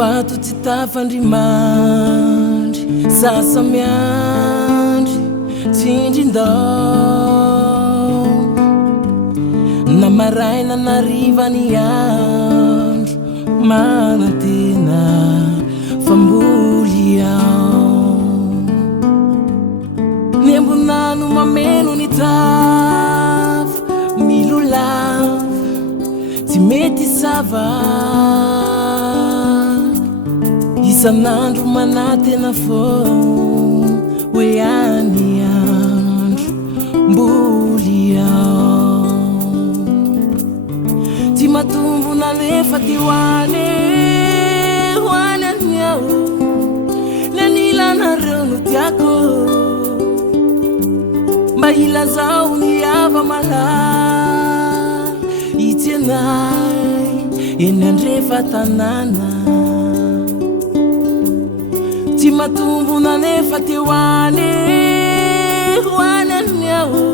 ato tsy tafandrimandry sasa miandry tsindrindao na maraina na rivany andro manantena famboly ao ny ambonano mameno ny tava milolava tsy mety sava isan'andro manatena fô hoe any andro mboly ao tsy matombo nalefa ty hoane any ao lanilanareo no tiako mba ilazao ny ava malala itsy anay eny andrefa tanàna tsy matombo nanefa ty hoane any ao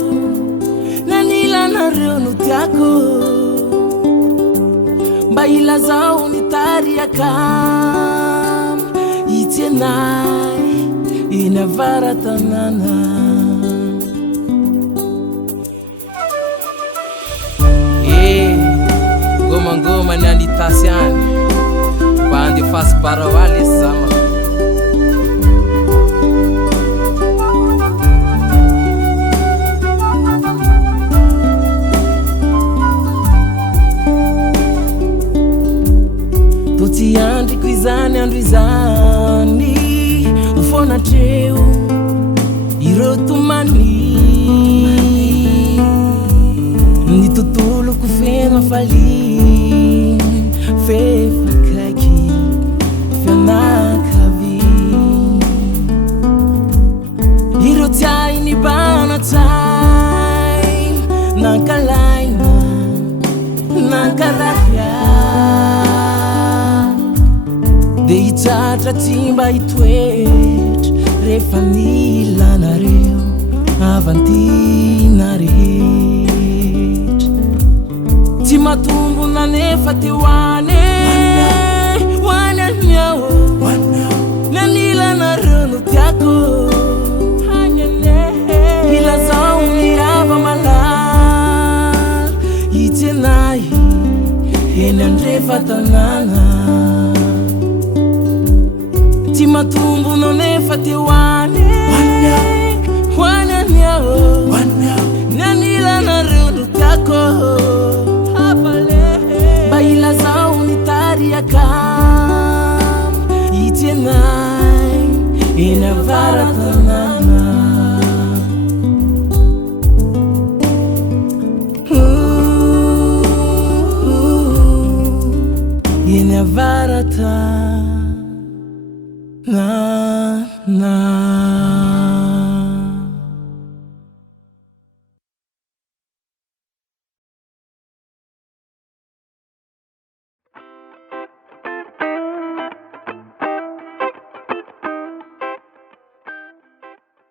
lanilanareo no tiako mba ilazao ny tariakam itsy anay eny avara tanàna ngoma ni anitasy any mba andefasy baraoaly izy zama to tsy andriko izany andro izany ufonatreo ireo tomany ny tontoloko feno afali fefakaiky fianakavi ireo tsy hay ny banatsay nankalaina nankarahya de hitsatra tsy mba hitoetra rehefa nilanareo avantina rehetra tsy matombo nanefa ty hoane any ao lanilanareo no tiako ilazao ny ava malala itsy anay eny andrefa tanàna tsy matombo nanefa ty hoane any ao lanilanareo no tiako mba ilazao ny tariakam itsy anay eny avara tanàna eny avara tanàna